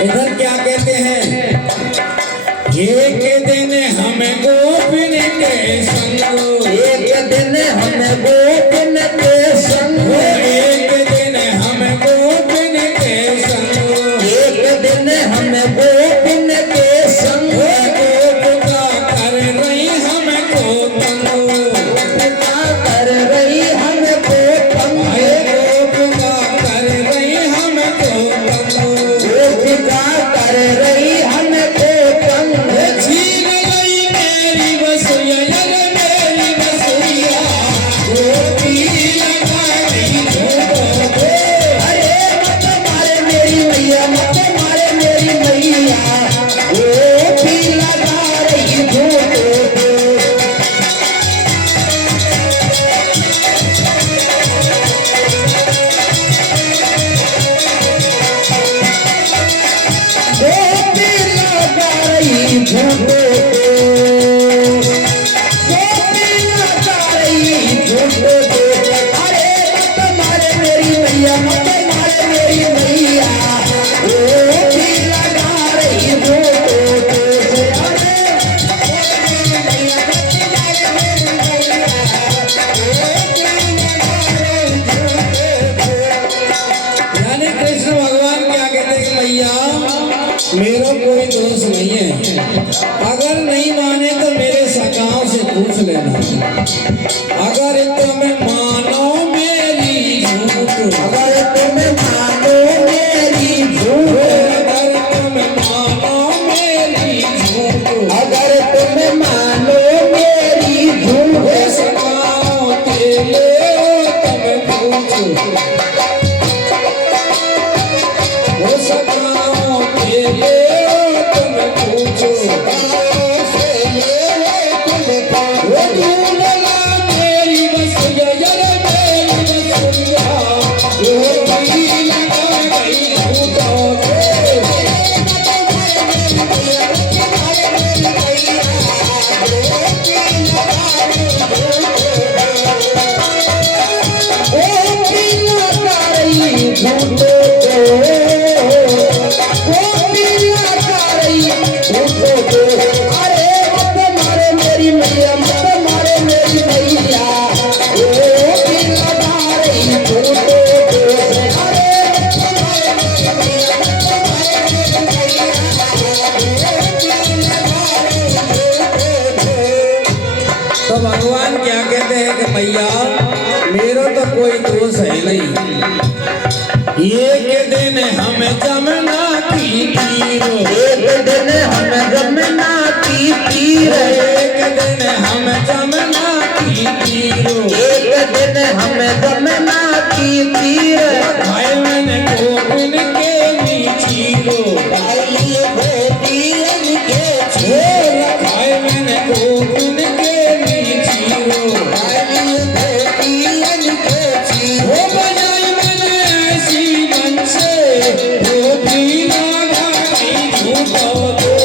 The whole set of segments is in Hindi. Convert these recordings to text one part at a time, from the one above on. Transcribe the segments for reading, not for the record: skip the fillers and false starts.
इधर क्या कहते हैं, एक दिन हम गोपिन के संग, एक दिन हम गोपिन के संग, एक दिन हम गोपिन के संग, एक दिन हम गोपिन के संग, गोपिका कर रही हमको तंग, गोपिका कर रही हमको तंग, गोपिका कर रही हमको तंग, गोपिका कर रही हमको तंग, छीन गई मेरी बसुरिया, मेरी बसुरिया, गोपी लगा गई झूठों को। अरे मत मारे मेरी मैया, मत मारे मेरी मैया, गोपी लगा रही झूठों को। गोपी लगा रही झूठों को, गोपी लगा रही झूठों को। अरे मत मारे मेरी मैया, मत मारे मेरी मैया, गोपी लगा रही झूठों को। अरे मेरी मैया, मत मारे मेरी मैया, गोपी लगा रही झूठों को। यानी कृष्ण भगवान क्या कहते हैं कि मैया मेरा कोई दोष नहीं है, अगर नहीं माने तो मेरे सखाओं से पूछ लेना, अगर तुम मानो मेरी झूठ, अगर तुम मानो मेरी झूठ, अगर तुम मानो मेरी झूठ, अगर तुम मानो मेरी झूठ, सखाओं के ले तुम पूछो, वो सखाओं के ले तुम पूछो, वो ढूंढ ला मेरी बसुरिया, मेरी बसुरिया, गोपी लगा गई झूठों को। तो भगवान क्या कहते हैं कि मैया मेरा तो कोई दोष है नहीं, एक दिन हम जमुना की तीर, एक दिन हम जमुना की तीर, एक दिन हम जमुना की तीर, एक दिन हम जमुना की तीर, भाई मैंने गोपिन के नीचीरो, भाई गोपियन के छोर भाई मैंने गोपिन के नीचीरो, भाई गोपियन के चीर, वो बनाई मैंने ऐसी मन से, गोपी लगा गई झूठों को।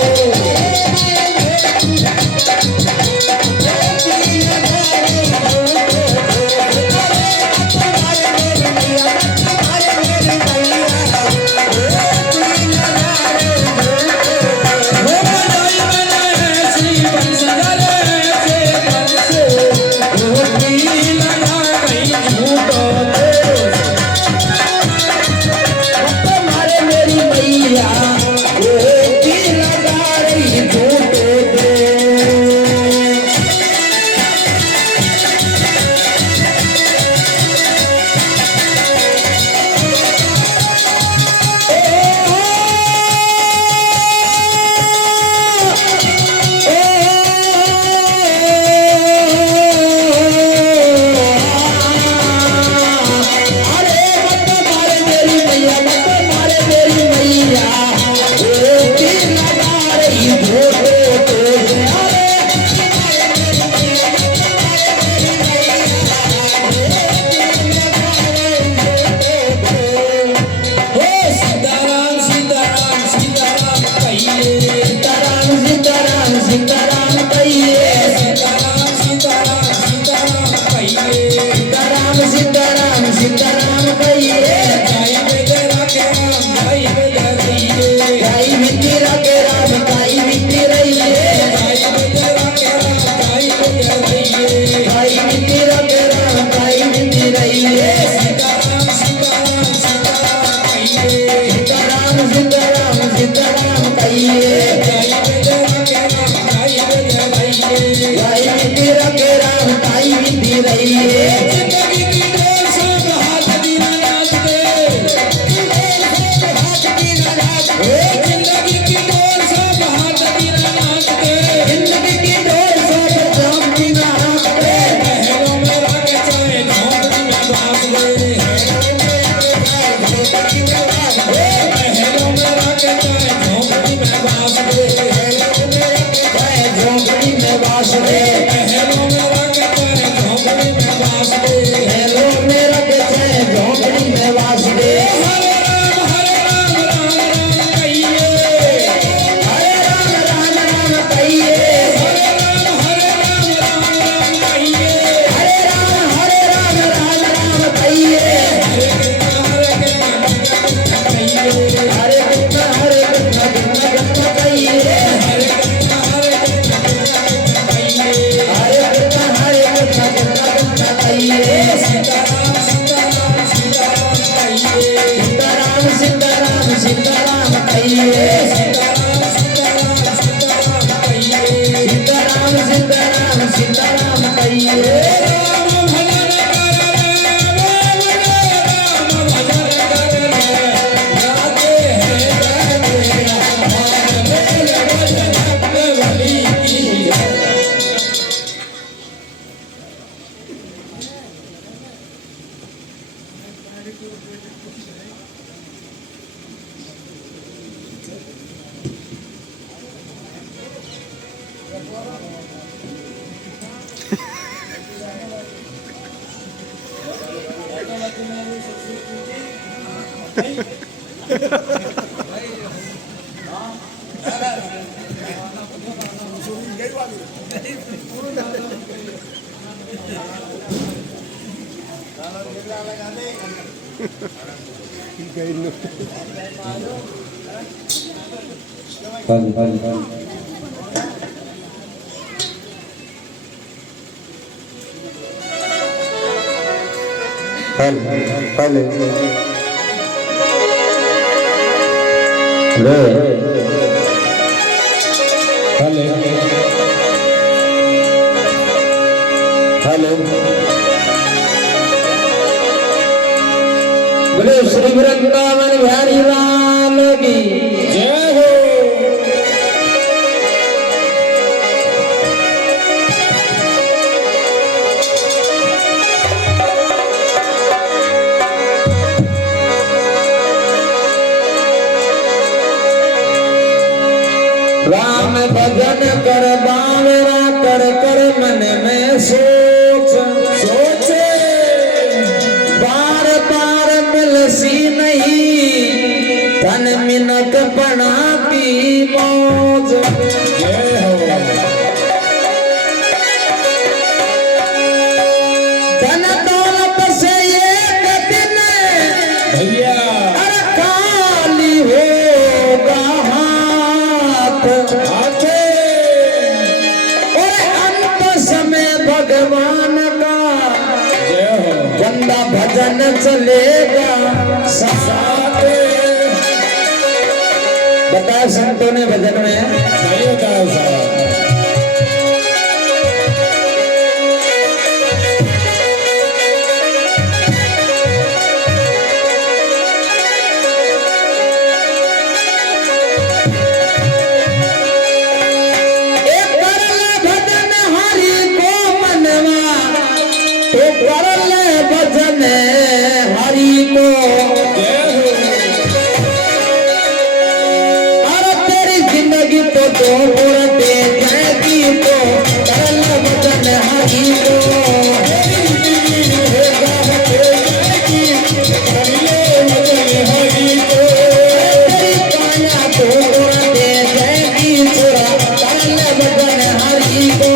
कहिए सीताराम सीताराम सीताराम कहिए सीताराम सीताराम सीताराम कहिए राम भजन कर रे राम भजन कर रे गाते हैं मेरा मान मेल भजन बलि की जय। बोले श्री वृंदावन बिहारी लाल की जय हो। राम भजन कर बावरा कर कर मन में सोच सोचे बार बार मिलसी नहीं धन मिनट पना की मौज जय हो। धन दौलत से एक दिन भैया हर खाली होगा हाथ आते और अंत समय भगवान का जय हो। बंदा भजन चलेगा साथ। बताया संतों ने भजन में सही होता है साहब। एक करल भजन हरि को मनवा तो करल भजन हरि को जय हो। और तेरी जिंदगी तो दो दे जाएगी तो करल भजन हरि को तेरी काया तो दे जाएगी चोरा करल भजन हरि को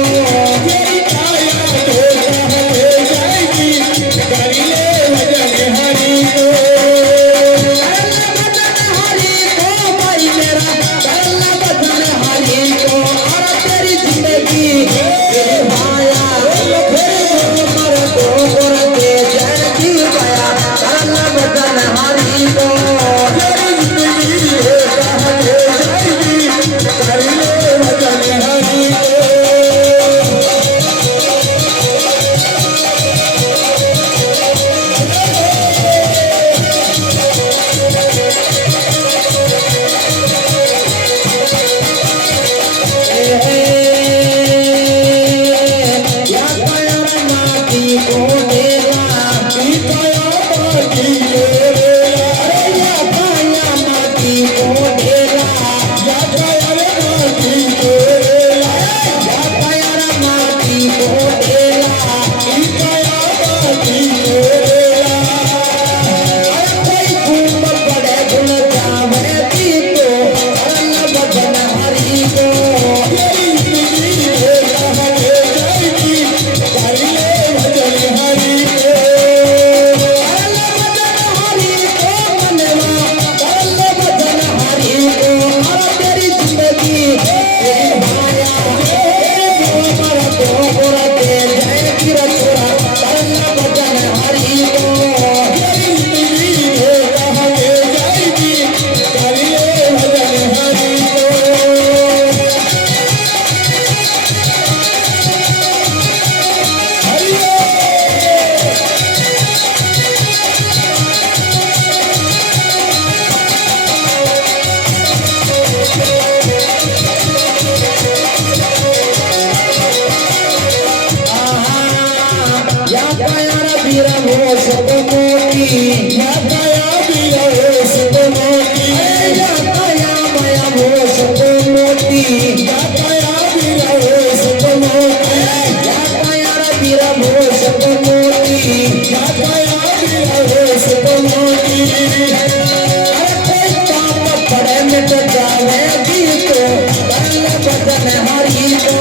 हरि या काया वीर हो सब मोती या काया वीर हो सब मोती या काया माया हो सब मोती या काया वीर हो सब मोती या काया वीर हो सब मोती या काया वीर हो सब मोती अरे कोई पाप पड़े मिट जावे गीतो करल बदन हरि को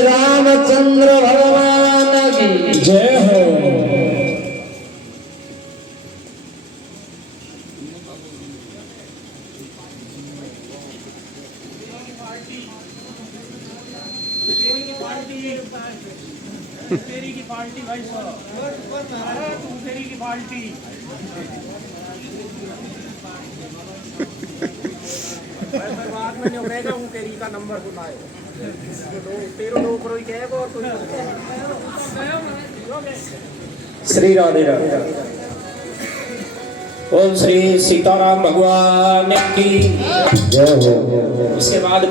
रामचंद्र भगवान की जय हो। तेरी की पार्टी भाई साहब, तू तेरी की पार्टी। मैं बाद में नहीं कहेगा हूँ तेरी का नंबर सुनाए तेरे लोग कोई कहेगा और कोई श्री राधे राधे। ओम श्री सीताराम भगवान की जय हो। इसके बाद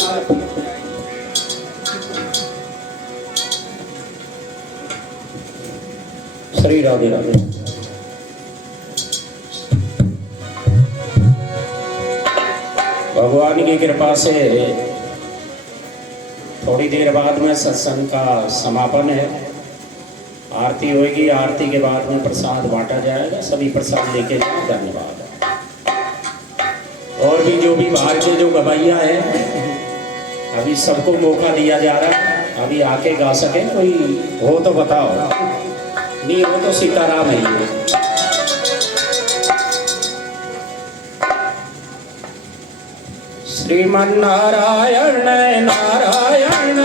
श्री राधे राधे। भगवान की कृपा से थोड़ी देर बाद में सत्संग का समापन है। आरती होगी, आरती के बाद में प्रसाद बांटा जाएगा। सभी प्रसाद लेके जाओ। धन्यवाद। और भी जो भी बाहर के जो गवैया हैं, अभी सबको मौका दिया जा रहा है। अभी आके गा सके कोई हो तो बताओ, नहीं हो तो सीताराम है ये। श्रीमन नारायण नारायण नारायण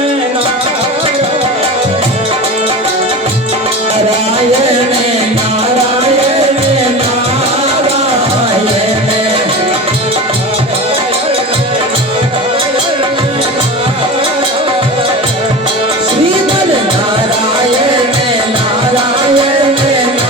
नारायण नारायण श्रीमन नारायण नारायण नारायण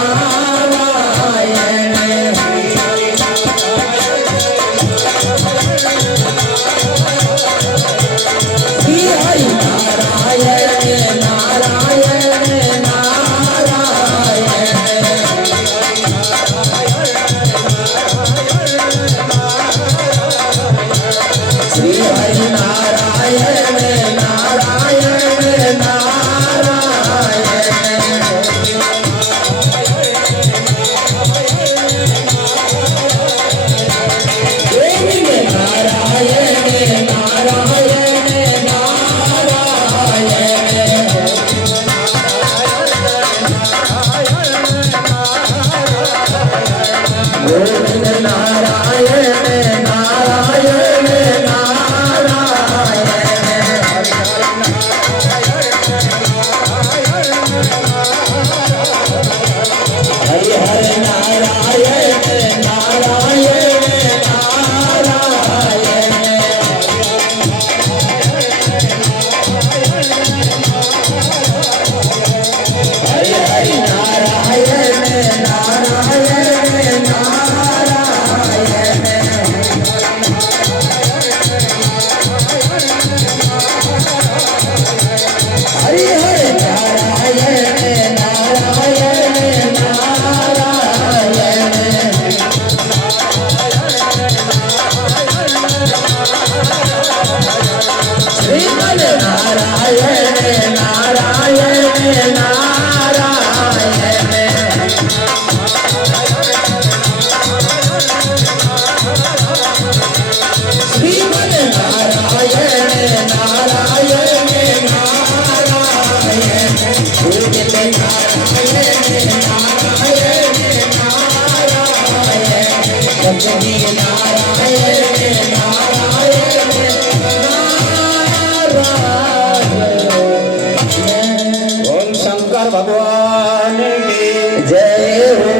बोल शंकर भगवान की जय हो।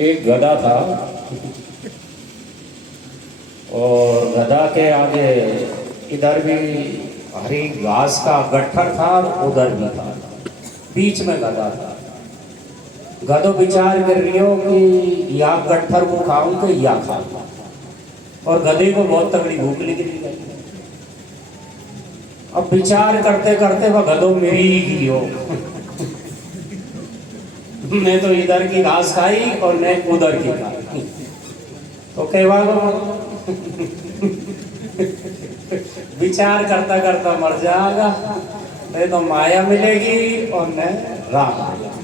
एक गधा था और गधा के आगे इधर भी हरी घास का गट्ठर था और उधर भी था, बीच में गधा था। गधो विचार कर रही हो कि या गट्ठर को खाऊं तो या खाऊं, और गधे को बहुत तगड़ी भूख लगी थी। अब विचार करते करते वह गधो मेरी ही की हो मैं तो इधर की घास खाई और मैं उधर की खाई, तो कहवा विचार करता करता मर जाएगा, नहीं तो माया मिलेगी और न राम मिलेगा।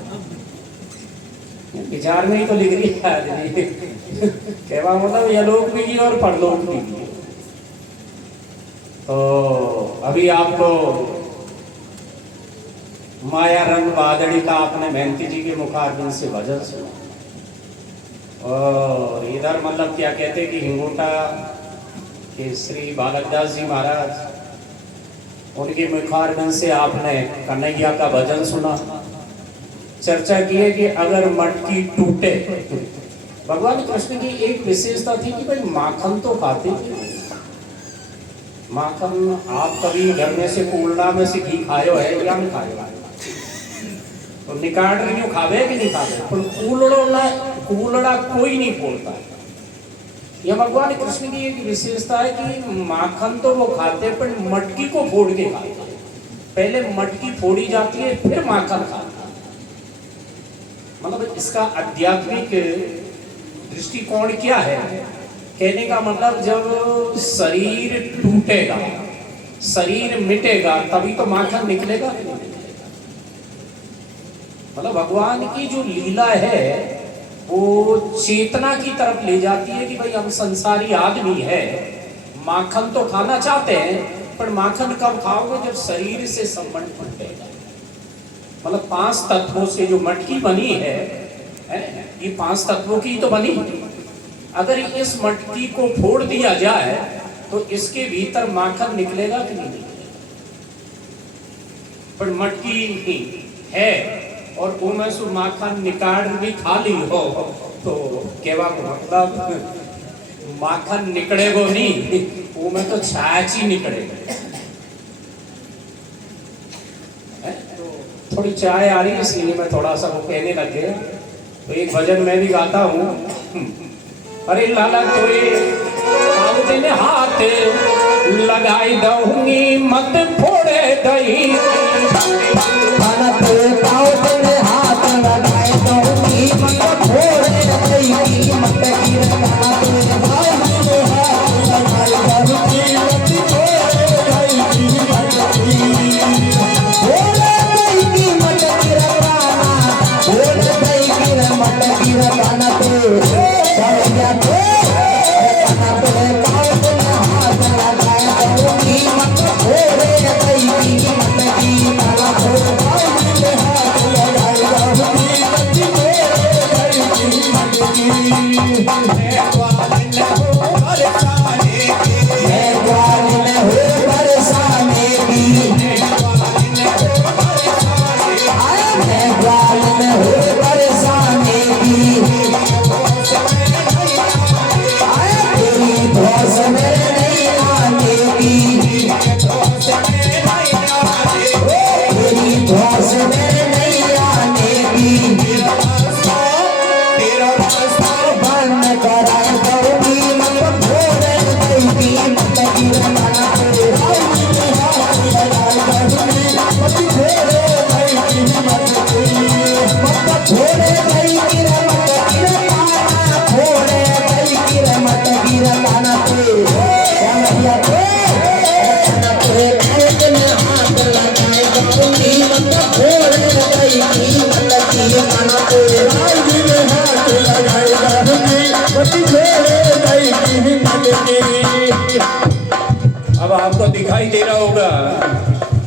विचार में ही तो लिख रही है कहवा मतलब यलोक भी की और परलोक भी की। तो अभी आपको माया रंग बादड़ी का आपने मेहनती जी के मुखारबिन से भजन सुना, और इधर मतलब क्या कहते कि हिंगोटा के श्री बालकदास जी महाराज उनके मुखारबिन से आपने कन्हैया का भजन सुना। चर्चा की है कि अगर मटकी टूटे, भगवान कृष्ण की एक विशेषता थी कि भाई माखन तो खाते थे। माखन आप कभी घर में से कूलड़ा में से घी खायो है या नहीं खायो है? तो निकाल रही हूँ खावे कि नहीं खावे, पर कूलड़ा कोई नहीं फोड़ता है। यह भगवान कृष्ण की एक विशेषता है कि माखन तो वो खाते पर मटकी को फोड़ के खाते। पहले मटकी फोड़ी जाती है फिर माखन खाते। मतलब इसका आध्यात्मिक दृष्टिकोण क्या है? कहने का मतलब जब शरीर टूटेगा, शरीर मिटेगा, तभी तो माखन निकलेगा। मतलब भगवान की जो लीला है वो चेतना की तरफ ले जाती है कि भाई हम संसारी आदमी है, माखन तो खाना चाहते हैं, पर माखन कब खाओगे? जब शरीर से संबंध टूटेगा। मतलब 5 तत्वों से जो मटकी बनी है, ये 5 तत्वों की तो बनी। अगर इस मटकी को फोड़ दिया जाए तो इसके भीतर माखन निकलेगा कि नहीं निकलेगा? पर मटकी है और वो में से माखन निकाल भी खाली हो तो केवा मतलब माखन निकलेगो नहीं, वो में तो छाछ ही निकलेगा। थोड़ी चाय आ रही है इसलिए मैं थोड़ा सा वो कहने लग गया। तो एक भजन मैं भी गाता हूँ। अरे लाला तोरे ने हाथ लगाई दूंगी मत फोड़े दही, हाथ लगाए दूंगी मत फोड़े दही, मत की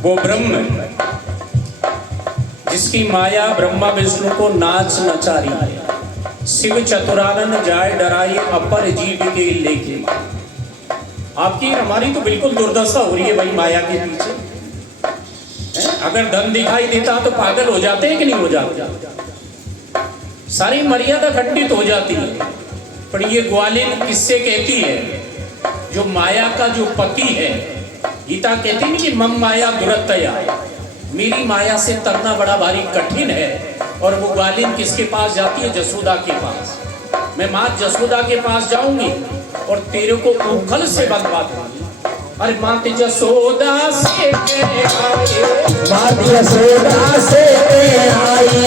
वो ब्रह्म जिसकी माया ब्रह्मा विष्णु को नाच नचारी है। शिव चतुरानन जाय डराई अपर जीव के लेके। आपकी हमारी तो बिल्कुल दुर्दशा हो रही है भाई माया के पीछे। अगर धन दिखाई देता तो पागल हो जाते हैं कि नहीं हो जाते? सारी मर्यादा खंडित हो जाती है। पर ये ग्वालिन किससे कहती है? जो माया का जो पति है, गीता कहती है कि मम माया दुरतया, मेरी माया से तरना बड़ा भारी कठिन है। और वो ग्वालिन किसके पास जाती है? जसोदा के पास। मैं माँ जसोदा के पास जाऊंगी और तेरे को उखल से बंधवा दूंगी। अरे मात जसोदा से के आई, मात यशोदा से आई,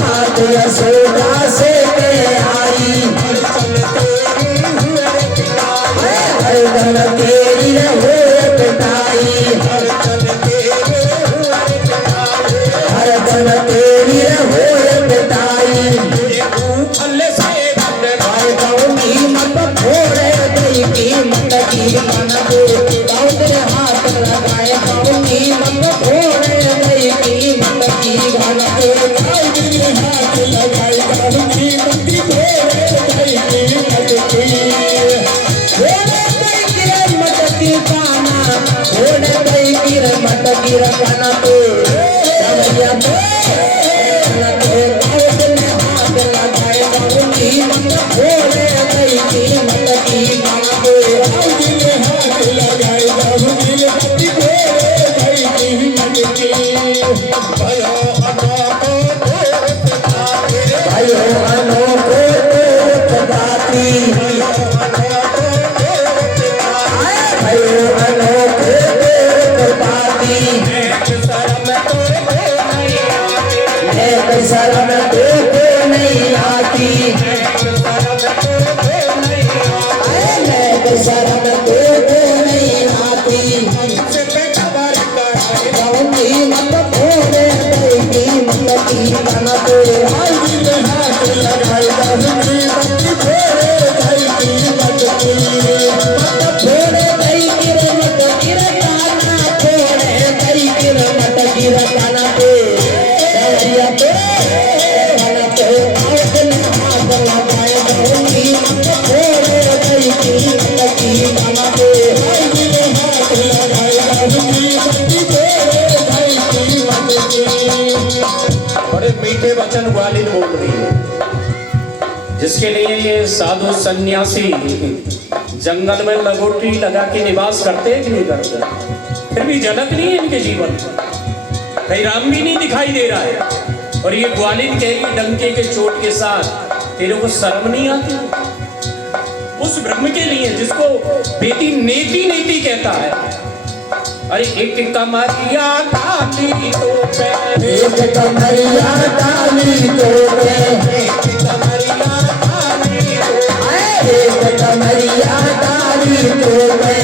मात यशोदा से आई, हरदम तेरी हो पिटाई, हरदम तेरी हो पिटाई। मत फोड़े दई की मत की मन को गाँव तेरे हाथ लगाए गाँवी मत फोड़े दई की मत की मन को गाँव तेरे हाथ लगाए गाँवी मत की फोड़े दई की मत की फोड़े दई की मत की काना फोड़े दई की मत की काना तो भैया तो गाँव तेरे हाथ लगाए गाँवी मत फोड़े दई की मत की काना तो गाँव तेरे हाथ लगाए गाँवी मत की फोड़े दई की मत की भयो अनोखो बताती भयो अनोखो बताती एक शर्म तो नहीं आती, एक शर्म तो नहीं आती। गाँवी मत फोड़े दई की मत की काना तो हाथ लगाई गाँवी मत की फोड़े दई की मत की मत फोड़े दई की मत की काना फोड़े दई की मत की काना तो भैया तो काना तो हाथ लगाए गाँवी मत फोड़े दई की मत की काना तो हाथ लगाए गाँवी मत की फोड़े दई की मत की। बड़े मीठे वचन ग्वालिन बोल रही है, जिसके लिए ये साधु सन्यासी जंगल में लगोटी लगा के निवास करते हैं कि नहीं करते? फिर भी जनक नहीं है इनके जीवन में, कहीं राम भी नहीं दिखाई दे रहा है। और ये ग्वालिन कहेगी डंके के चोट के साथ, तेरे को शर्म नहीं आती? उस ब्रह्म के लिए जिसको बेटी नेति नेति कहता है। अरे एक कमरिया डाली तो पे, एक कमरिया डाली तो पे, एक कमरिया डाली तो पे, एक कमरिया डाली तो पे,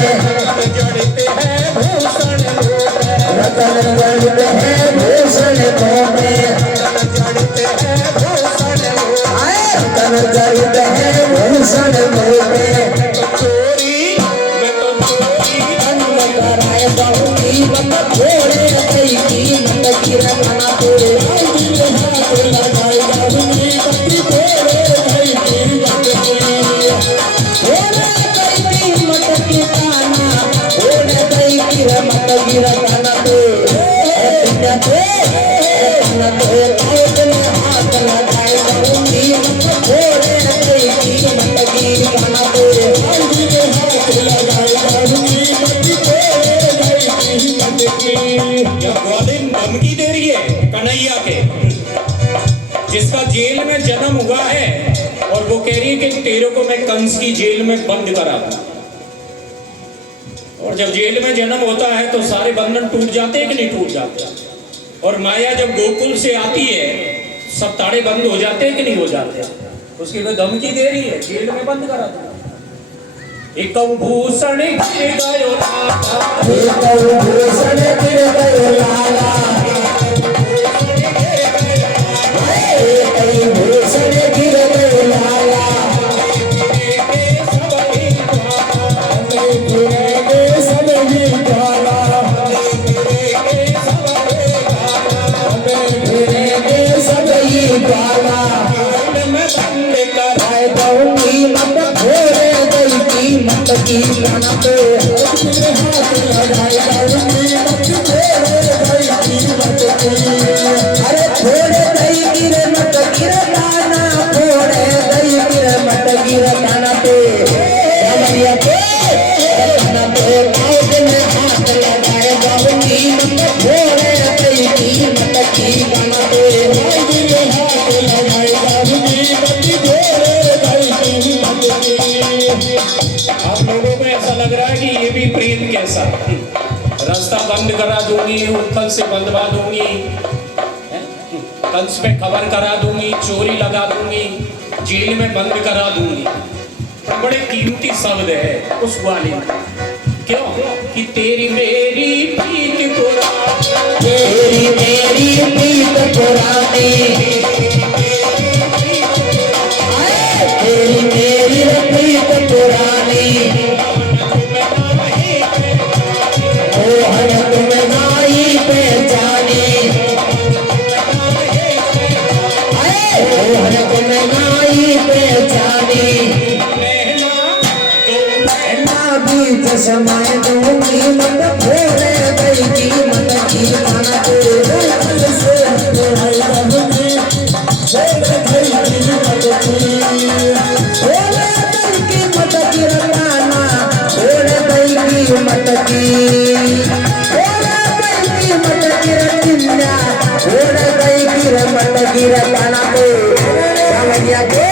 जड़ते हैं भूषण पे, रतन जड़ते हैं भूषण तो पे, जड़ते हैं भूषण रतन जड़ते हैं भूषण तो पे। चोरी मैं तो चोरी धन कराए गाँवी मत फोड़े दई की मत की काना तो हाथ लगाए गाँवी मत की फोड़े दई की मत की फोड़े दई की मत की काना फोड़े दई की मत की काना तो काना तो हाथ लगाए गाँवी मत फोड़े दई की मत की काना तो हाथ लगाए गाँवी मत की फोड़े दई की मत की। या ग्वालिन धमकी दे रही है कन्हैया के, जिसका जेल में जन्म हुआ है, और वो कह रही है कि तेरे को मैं कंस की जेल में बंद करा दूं। और जब जेल में जन्म होता है तो सारे बंधन टूट जाते हैं कि नहीं टूट जाते? और माया जब गोकुल से आती है सब ताड़े बंद हो जाते हैं कि नहीं हो जाते? उसकी वो धमकी दे रही है जेल में बंद करा दूं। एक भूषण गिर गयो लाला, एक भूषण गिर गयो लाला, एक भूषण गिर गयो लाला, सब ऐसा रास्ता बंद करा दूंगी, उत्थल से बंदवा दूंगी, कंस पे खबर करा दूंगी, चोरी लगा दूंगी, जेल में बंद करा दूंगी। पर बड़े कीमती शब्द है उस ग्वालिन में। क्यों कि तेरी मेरी प्रीत पुरानी, तेरी मेरी प्रीत पुरानी, तेरी मेरी प्रीत पुरानी, मोहन तुम नाई पहचानी, मोहन तुम नाई पहचानी, बीच समय दूंगी मत फोड़े गई कीमत की खाना तेरे दिल से तेरा रहूंगी फोड़े गई कीमत की, फोड़े गई कीमत की रताना, फोड़े गई कीमत की, फोड़े गई कीमत की रतिन्या, फोड़े गई कीमत की रताना को समझ गया के